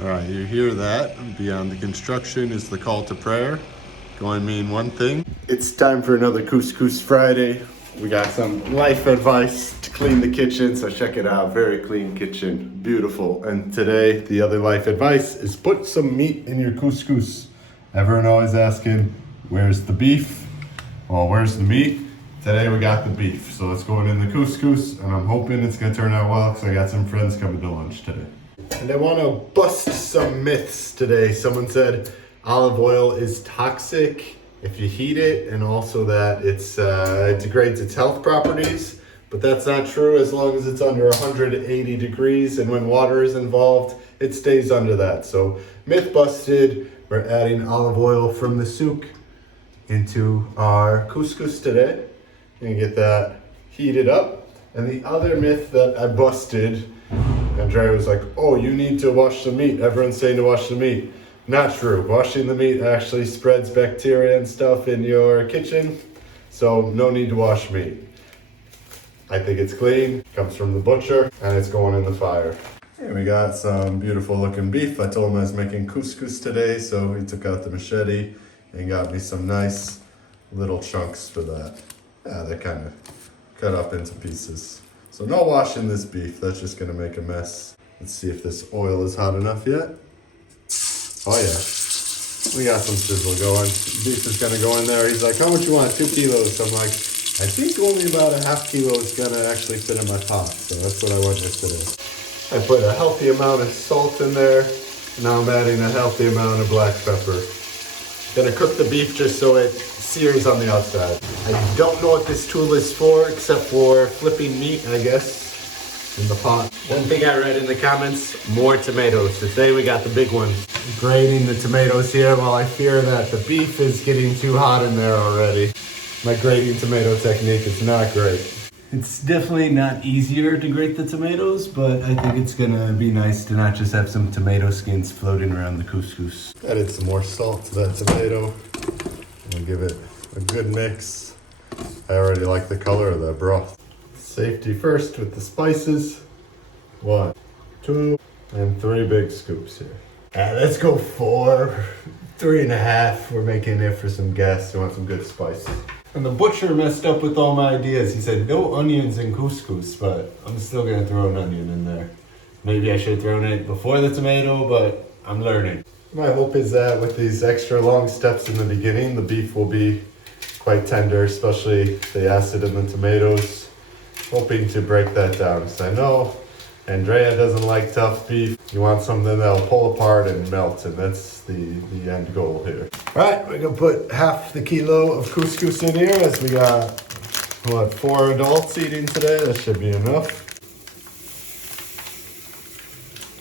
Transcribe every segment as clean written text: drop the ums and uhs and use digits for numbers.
All right, you hear that? Beyond the construction is the call to prayer. Going to mean one thing. It's time for another Couscous Friday. We got some life advice to clean the kitchen, so check it out. Very clean kitchen, beautiful. And today, the other life advice is put some meat in your couscous. Everyone always asking, where's the beef? Well, where's the meat? Today we got the beef, so let's go in the couscous, and I'm hoping it's gonna turn out well because I got some friends coming to lunch today. And I want to bust some myths today. Someone said olive oil is toxic if you heat it, and also that it degrades its health properties. But that's not true as long as it's under 180 degrees, and when water is involved, it stays under that. So myth busted. We're adding olive oil from the souk into our couscous today. Gonna get that heated up. And the other myth that I busted, Andrea was like, oh, you need to wash the meat. Everyone's saying to wash the meat. Not true. Washing the meat actually spreads bacteria and stuff in your kitchen. So no need to wash meat. I think it's clean, comes from the butcher, and it's going in the fire. Here we got some beautiful looking beef. I told him I was making couscous today, so he took out the machete and got me some nice little chunks for that. Yeah, they're kind of cut up into pieces. So no washing this beef, that's just gonna make a mess. Let's see if this oil is hot enough yet. Oh yeah, we got some sizzle going. Beef is gonna go in there. He's like, how much you want? 2 kilos. I'm like, I think only about a ½ kilo is gonna actually fit in my pot. So that's what I went with today. I put a healthy amount of salt in there. Now I'm adding a healthy amount of black pepper. Gonna cook the beef just so it sears on the outside. I don't know what this tool is for, except for flipping meat, I guess, in the pot. One thing I read in the comments, more tomatoes. Today we got the big ones. Grating the tomatoes here while I fear that the beef is getting too hot in there already. My grating tomato technique is not great. It's definitely not easier to grate the tomatoes, but I think it's gonna be nice to not just have some tomato skins floating around the couscous. Added some more salt to that tomato. I'll give it a good mix. I already like the color of that broth. Safety first with the spices. 1, 2, and 3 big scoops here. Let's go 4, 3.5. We're making it for some guests who want some good spices. And the butcher messed up with all my ideas. He said no onions in couscous, but I'm still gonna throw an onion in there. Maybe I should have thrown it before the tomato, but I'm learning. My hope is that with these extra long steps in the beginning, the beef will be quite tender, especially the acid in the tomatoes. Hoping to break that down, because I know Andrea doesn't like tough beef. You want something that'll pull apart and melt, and that's the end goal here. All right, we're gonna put ½ the kilo of couscous in here, as we got, 4 adults eating today. That should be enough.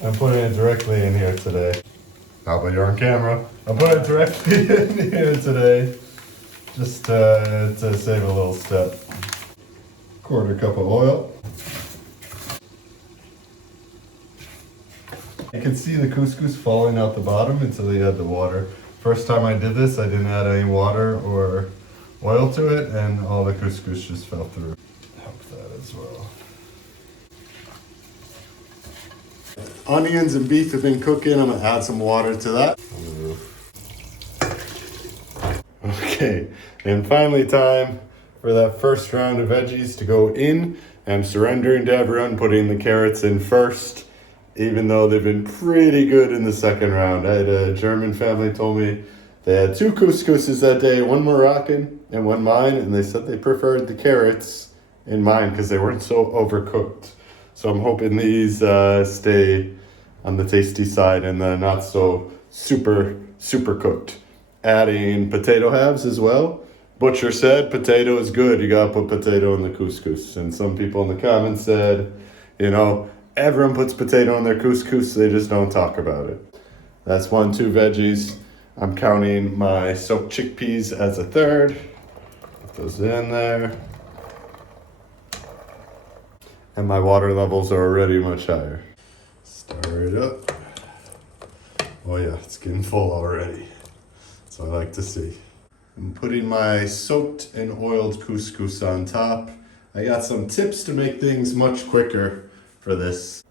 I'm putting it directly in here today. Now that you're on camera, I'm putting it directly in here today, just to save a little step. 1/4 cup of oil. You can see the couscous falling out the bottom until you add the water. First time I did this, I didn't add any water or oil to it, and all the couscous just fell through. Help that as well. Onions and beef have been cooking. I'm gonna add some water to that. Okay, and finally time for that first round of veggies to go in. I'm surrendering to everyone, putting the carrots in first, even though they've been pretty good in the second round. I had a German family told me they had 2 couscouses that day, one Moroccan and one mine, and they said they preferred the carrots in mine because they weren't so overcooked. So I'm hoping these stay on the tasty side and the not so super cooked. Adding potato halves as well. Butcher said potato is good, you gotta put potato in the couscous. And some people in the comments said, you know, everyone puts potato in their couscous, they just don't talk about it. That's 1, 2 veggies. I'm counting my soaked chickpeas as a third. Put those in there. And my water levels are already much higher. Stir it up. Oh yeah, it's getting full already. That's what I like to see. I'm putting my soaked and oiled couscous on top. I got some tips to make things much quicker for this.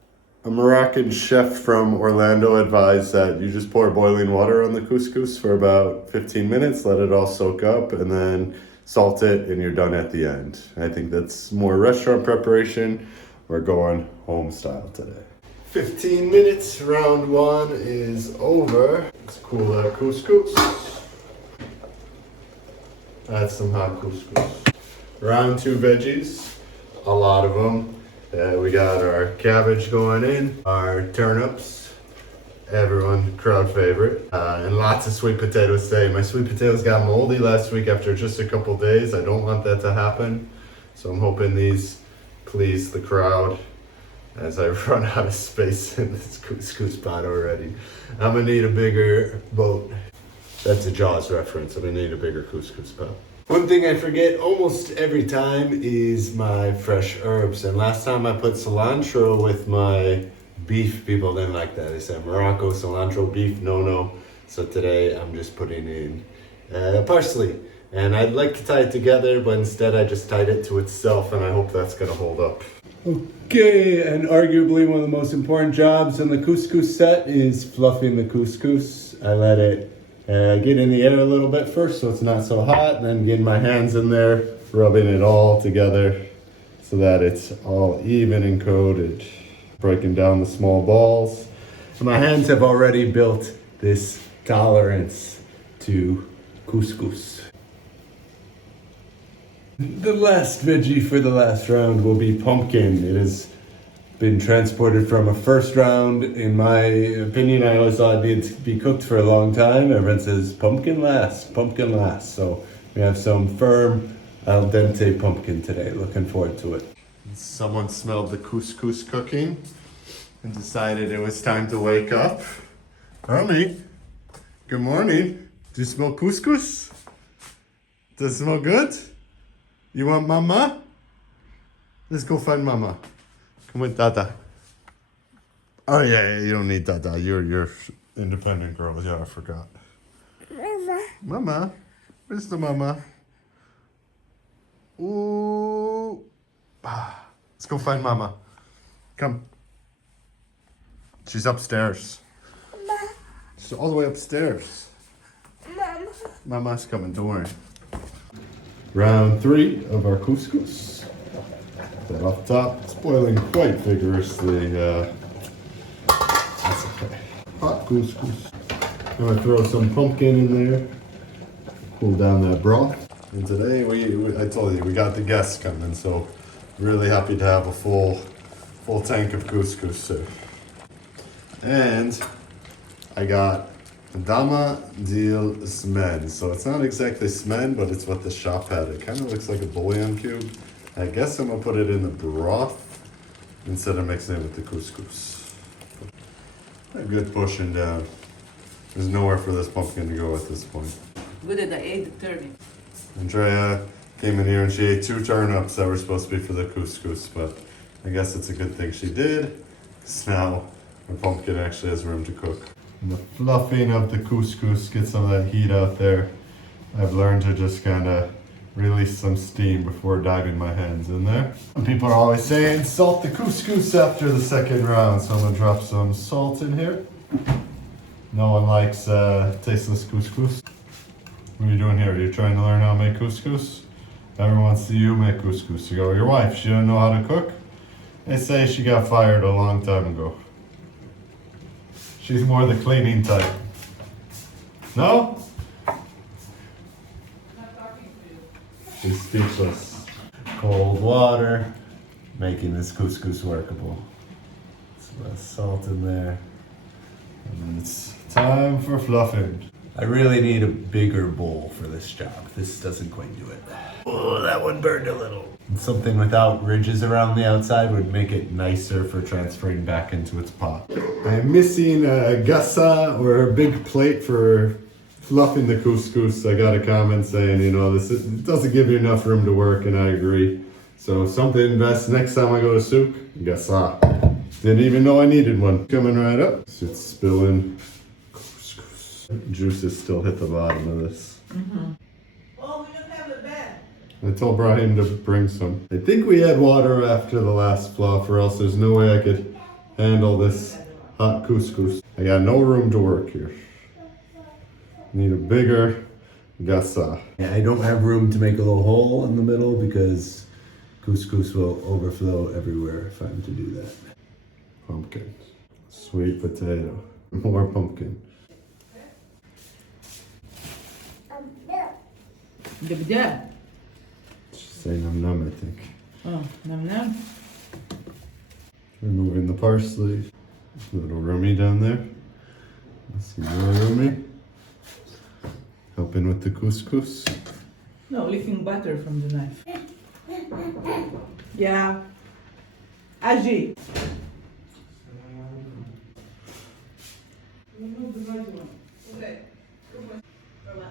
A Moroccan chef from Orlando advised that you just pour boiling water on the couscous for about 15 minutes, let it all soak up, and then salt it, and you're done at the end. I think that's more restaurant preparation. We're going home style today. 15 minutes, round one is over. Let's cool that couscous. Add some hot couscous. Round two veggies, a lot of them. We got our cabbage going in, our turnips, everyone crowd favorite, and lots of sweet potatoes today. My sweet potatoes got moldy last week after just a couple days. I don't want that to happen, so I'm hoping these please the crowd as I run out of space in this couscous pot already. I'm gonna need a bigger boat. That's a Jaws reference. I'm gonna need a bigger couscous pot. One thing I forget almost every time is my fresh herbs. And last time I put cilantro with my beef, people didn't like that. They said Morocco, cilantro, beef, no. So today I'm just putting in parsley. And I'd like to tie it together, but instead I just tied it to itself, and I hope that's gonna hold up. Okay, and arguably one of the most important jobs on the couscous set is fluffing the couscous. I let it get in the air a little bit first so it's not so hot, and then getting my hands in there, rubbing it all together so that it's all even and coated. Breaking down the small balls. And my hands have already built this tolerance to couscous. The last veggie for the last round will be pumpkin. It has been transported from a first round. In my opinion, I always thought it needed to be cooked for a long time. Everyone says pumpkin last, pumpkin last. So we have some firm al dente pumpkin today. Looking forward to it. Someone smelled the couscous cooking and decided it was time to wake up. Mommy, good morning. Do you smell couscous? Does it smell good? You want mama? Let's go find mama. Come with Dada. Oh yeah, you don't need Dada. You're independent girl. Yeah, I forgot. Mama. Where's the mama? Ooh. Let's go find mama. Come. She's upstairs. Mama. She's all the way upstairs. Mama. Mama's coming, don't worry. Round three of our couscous. That off top, it's boiling quite vigorously. That's okay. Hot couscous. I'm gonna throw some pumpkin in there. Cool down that broth. And today, I told you, we got the guests coming, so really happy to have a full tank of couscous too. And I got Dama del Smen. So it's not exactly smen, but it's what the shop had. It kind of looks like a bouillon cube. I guess I'm gonna put it in the broth instead of mixing it with the couscous. A good pushing down. There's nowhere for this pumpkin to go at this point. What did I ate the turnip? Andrea came in here and she ate 2 turnips that were supposed to be for the couscous, but I guess it's a good thing she did, because now the pumpkin actually has room to cook. And the fluffing of the couscous, get some of that heat out there. I've learned to just kind of release some steam before diving my hands in there. And people are always saying salt the couscous after the second round, so I'm gonna drop some salt in here. No one likes tasteless couscous. What are you doing here? Are you trying to learn how to make couscous? Everyone wants to see you make couscous. You go, your wife, she doesn't know how to cook? They say she got fired a long time ago. She's more the cleaning type. No? She's speechless. Cold water, making this couscous workable. Some less salt in there. And then it's time for fluffing. I really need a bigger bowl for this job. This doesn't quite do it. Oh, that one burned a little. And something without ridges around the outside would make it nicer for transferring back into its pot. I'm missing a gassa or a big plate for fluffing the couscous. I got a comment saying, it doesn't give you enough room to work, and I agree. So something best next time I go to souk, gassa. Didn't even know I needed one. Coming right up. So it's spilling couscous. Juices still hit the bottom of this. Mm-hmm. Oh, we don't have a bed. I told Brahim to bring some. I think we had water after the last fluff, or else there's no way I could handle this hot couscous. I got no room to work here. Need a bigger gasa. Yeah, I don't have room to make a little hole in the middle because couscous will overflow everywhere if I'm to do that. Pumpkin. Sweet potato. More pumpkin. Yeah. Say num num, I think. Oh, num num. Removing the parsley. Little Rumi down there. Let's see more Rumi. Helping with the couscous. No, licking butter from the knife. Yeah. Agi. Okay.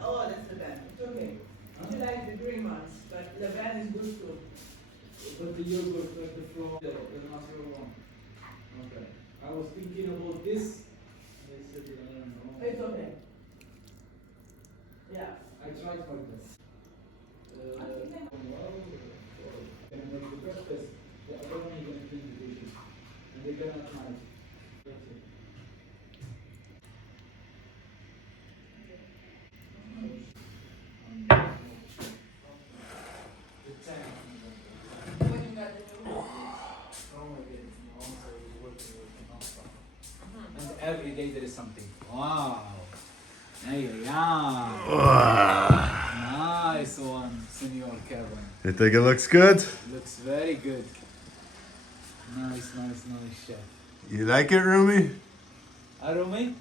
Oh, that's the band. It's okay. You like the green ones, but the band is good too. But the yogurt, like the flour, the natural one. Okay. I was thinking about this. They said, I don't know. It's okay. Yeah. I tried my best. Can I make the breakfast? The other one is going to clean the dishes. And they cannot knife. That's it. And every day there is something. Wow. Hey, yeah. Nice one, Senor Kevin. You think it looks good? Looks very good. Nice, chef. You like it, Rumi? Arumi?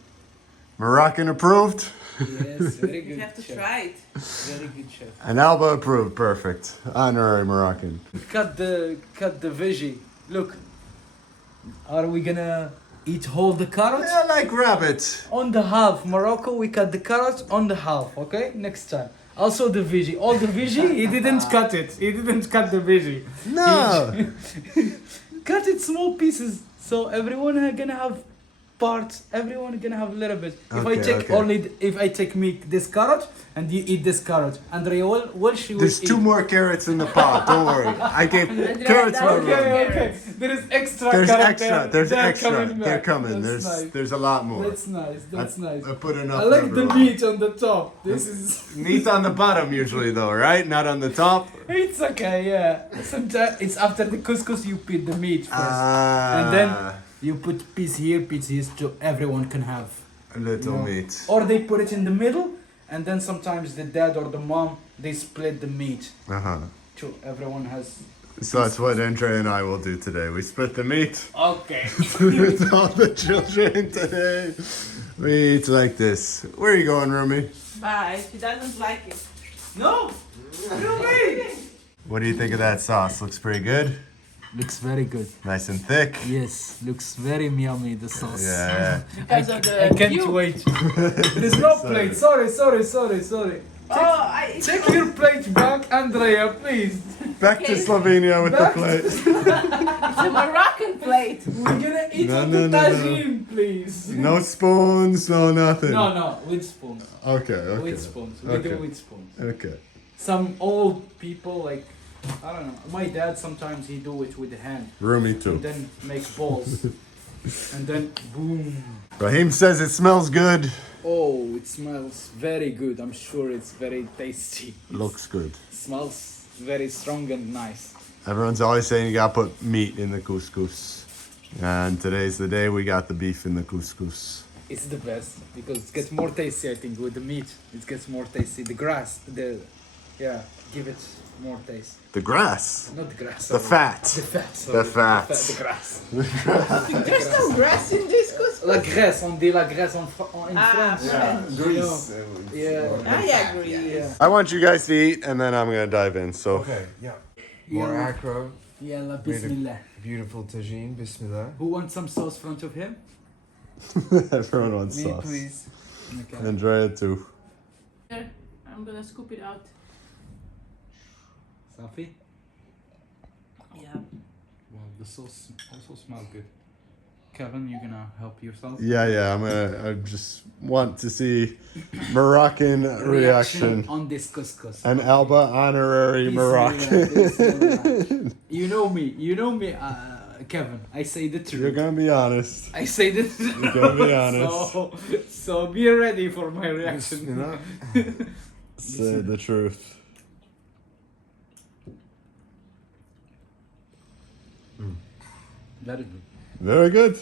Moroccan approved? Yes, very good. You have to chef. try it. Very good chef. And Alba approved. Perfect. Honorary Moroccan. Cut the veggie. Look. Are we gonna eat whole the carrots? Yeah, like rabbit. On the half. Morocco, we cut the carrots on the half, okay? Next time. Also the veggie. All the veggie, he didn't cut it. He didn't cut the veggie. No. Cut it small pieces. So everyone gonna have parts. Everyone gonna have a little bit. If I Okay, take okay. if I take meat, this carrot, and you eat this carrot. Andrea, what she will There's eat? two more carrots in the pot. Don't worry. I gave carrots for Rumi. Okay. There is extra There's carrot extra. there. There's They're extra. coming They're back. coming. That's nice. There's a lot more. That's nice. That's nice. I put enough. I like for the everyone. meat on the top. This is. Meat on the bottom usually though, right? Not on the top. It's okay, yeah. Sometimes it's after the couscous you put the meat first, and then you put piece here, so everyone can have. a little you know. meat. Or they put it in the middle, and then sometimes the dad or the mom they split the meat. So everyone has. So that's what Andre and I will do today. We split the meat Okay. with all the children today. We eat like this. Where are you going, Rumi? Bye. She doesn't like it. No. What do you think of that sauce? Looks pretty good. Looks very good. Nice and thick. Yes, looks very yummy the sauce. Yeah. Because of the I can't cube. wait. There is no plate. Sorry. Oh, I. Take your plate back, Andrea, please. Back to Okay. Slovenia with the Back- plate. It's a Moroccan plate. We're gonna eat No, on no, the no, no. tagine, please. No spoons, no nothing. No, with spoons. Okay, okay. With spoons. We Okay. do with spoons. Okay. Some old people, like, I don't know. My dad sometimes he do it with the hand. Rumi too. And then make balls. And then boom. Raheem says it smells good. Oh, it smells very good. I'm sure it's very tasty. Looks good. Smells very strong and nice. Everyone's always saying you gotta put meat in the couscous. And today's the day we got the beef in the couscous. It's the best because it gets more tasty. I think with the meat, it gets more tasty. The grass, give it more taste. The grass. Not the grass. The sorry. fat. The fat. Sorry. The fat. The grass. There's no grass in this couscous. La graisse, on dit la graisse in Ah, French. French. Yeah. I agree. Yeah. I want you guys to eat and then I'm gonna dive in. So Okay, yeah. Mor Yeah. Acro, Yalla, bismillah. beautiful tagine, bismillah. Who wants some sauce front of him? everyone wants Me, sauce. please. Okay. Andrea too. Here, I'm gonna scoop it out. Safi? Yeah. Well, the sauce also smells good. Kevin, you gonna help yourself? Yeah. I just want to see Moroccan reaction. on this couscous. And Alba honorary Bismillah, Moroccan. bismillah. You know me. Kevin, I say the You're truth. gonna be honest. I say the truth. You're gonna be honest. So be ready for my reaction. Bismillah. Say the truth. Very good. Very good.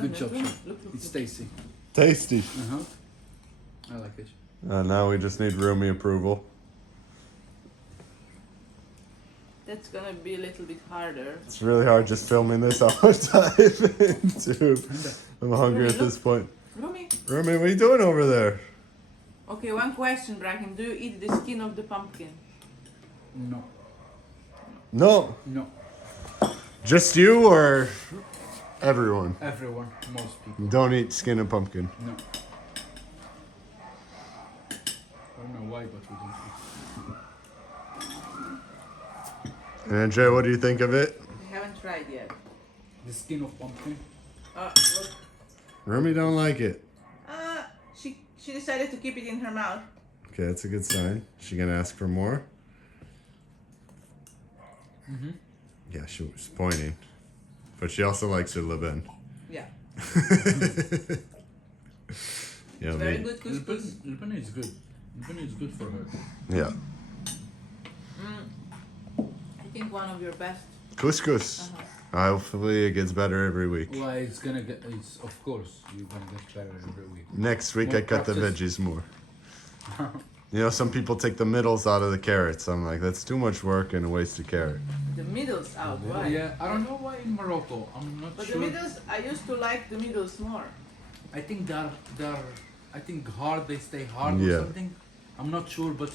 Good job, chef. It's tasty. Tasty. I like it. Now we just need Rumi approval. That's gonna be a little bit harder. It's really hard just filming this all the time, too. I'm hungry at this point. Rumi. Rumi, what are you doing over there? Okay, one question, Brahim. Do you eat the skin of the pumpkin? No. No. No. Just you or everyone? Everyone, most people. Don't eat skin of pumpkin. No. I don't know why, but we don't eat. And Andrea, what do you think of it? I haven't tried yet. The skin of pumpkin. Look. Rumi don't like it. She decided to keep it in her mouth. Okay, that's a good sign. She gonna ask for more? Yeah, she was pointing. But she also likes her Lebanon. Yeah. Yeah, Very me. good couscous. Lebanon is good. Lebanon is good for her. Yeah. I think one of your best. Couscous. Hopefully it gets better every week. Well, it's gonna get. It's of course you're gonna get better every week. Next week More I cut the practice. veggies more. You know, some people take the middles out of the carrots. I'm like, that's too much work and a waste of carrot. The middle's out. Why? Yeah, I don't know why in Morocco. I'm not But sure. the middles, I used to like the middles more. I think they're I think hard. They stay hard Yeah. or something. I'm not sure, but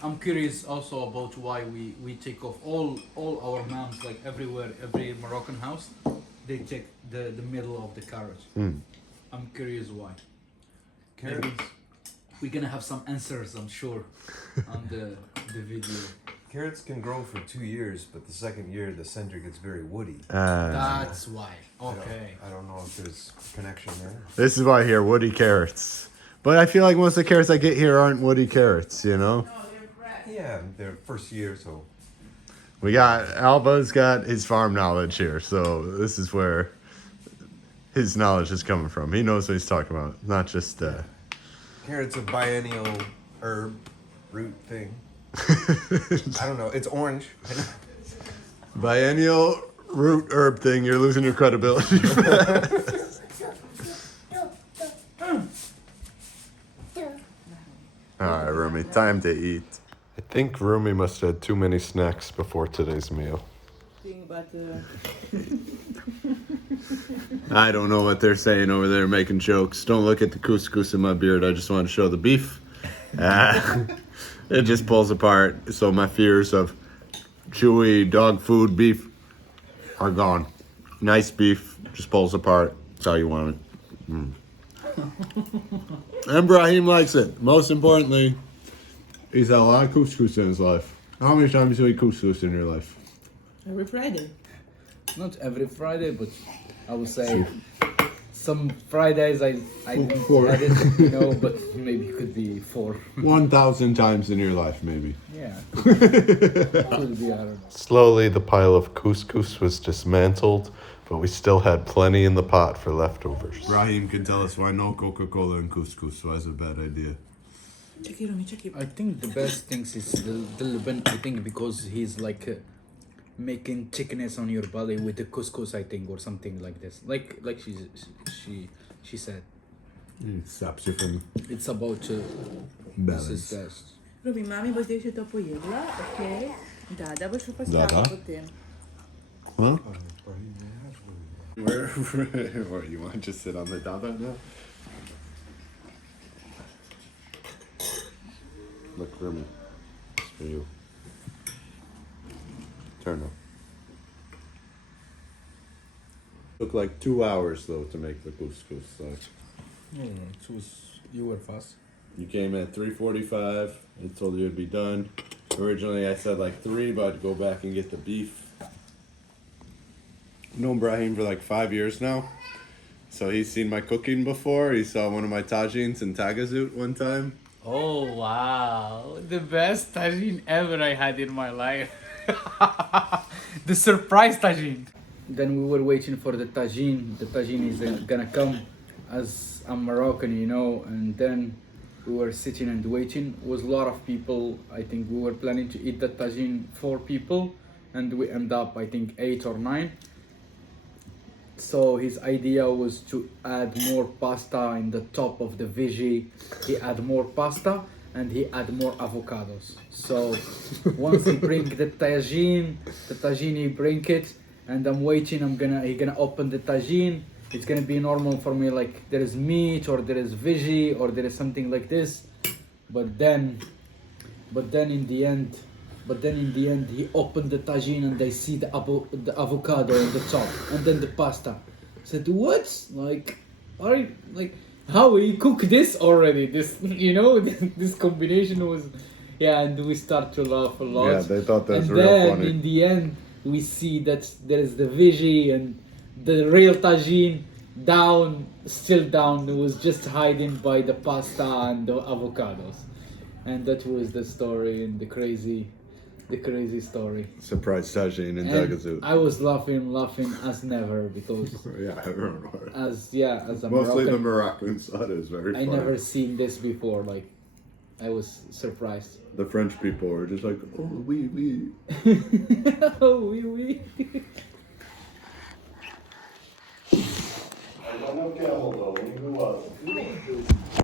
I'm curious also about why we take off all our moms, like everywhere, every Moroccan house, they take the middle of the carrot. I'm curious why. Maybe Carrots. we're gonna have some answers, I'm sure, on the video. Carrots can grow for 2 years, but the second year the center gets very woody. That's why. I don't- Okay. I don't know if there's a connection there. This is why I hear woody carrots. But I feel like most of the carrots I get here aren't woody carrots, you know? No, they're fresh. Yeah, their first year, so We got, Alba's got his farm knowledge here, so this is where his knowledge is coming from. He knows what he's talking about, not just, carrots a biennial herb root thing. I don't know. It's orange. biennial root herb thing, you're losing your credibility. Alright, Rumi, time to eat. I think Rumi must have had too many snacks before today's meal. Thing, but I don't know what they're saying over there making jokes. Don't look at the couscous in my beard. I just want to show the beef. It just pulls apart. So my fears of chewy dog food beef are gone. Nice beef just pulls apart. That's how you want it. And Brahim likes it. Most importantly, he's had a lot of couscous in his life. How many times do you eat couscous in your life? every Friday. Not every Friday, but I would say some Fridays I Four. had it, you know, but maybe it could be 4. 1,000 times in your life, maybe. Yeah, could be, I don't know. Slowly, the pile of couscous was dismantled, but we still had plenty in the pot for leftovers. Raheem can tell us why no Coca-Cola in couscous. Why is it a bad idea? Check it, Rumi, check it. I think the best things is the Lebanon, I think, because he's like making thickness on your body with the couscous, I think, or something like this. Like she said, It stops you from it's about balance. this is that. Rumi, mami bo zdaj się to pojedla, okej? Dada bo szło postawa Dada? po tym. Huh? Where you want to just sit on the dada now? Look for me. It's for you. Turn up. Took like 2 hours though to make the couscous. So No, it was, you were fast. you came at 3:45. I told you it'd be done. Originally I said like 3, but I'd go back and get the beef. I've known Brahim for like 5 years now. So he's seen my cooking before. He saw one of my tagines in Tagazout one time. Oh wow, the best tagine ever I had in my life. The surprise tagine. Then we were waiting for the tagine. The tagine is gonna come, as I'm Moroccan, you know. And then we were sitting and waiting. It was a lot of people. I think we were planning to eat the tagine 4 people, and we end up I think 8 or 9. So his idea was to add more pasta in the top of the veggie. He add more pasta and he add more avocados. So once he bring the tagine he bring it, and I'm waiting. He gonna open the tagine. It's gonna be normal for me, like there is meat or there is veggie or there is something like this. But then in the end, he opened the tagine and I see the avocado on the top and then the pasta. I said, what? Like, are you, like, how he cook this already? This, you know, this combination was, yeah, and we start to laugh a lot. Yeah, they thought that was and real then funny. in the end, we see that there is the veggie and the real tagine still down. It was just hiding by the pasta and the avocados. And that was the story and the crazy story. Surprise tagine in And Tagazout. I was laughing as never because Yeah, I remember. as a Mostly the Moroccan, Moroccans thought it was very I funny. never seen this before. Like, I was surprised. The French people were just like, oh, oui. Oh, oui. I don't know camel though, we go up.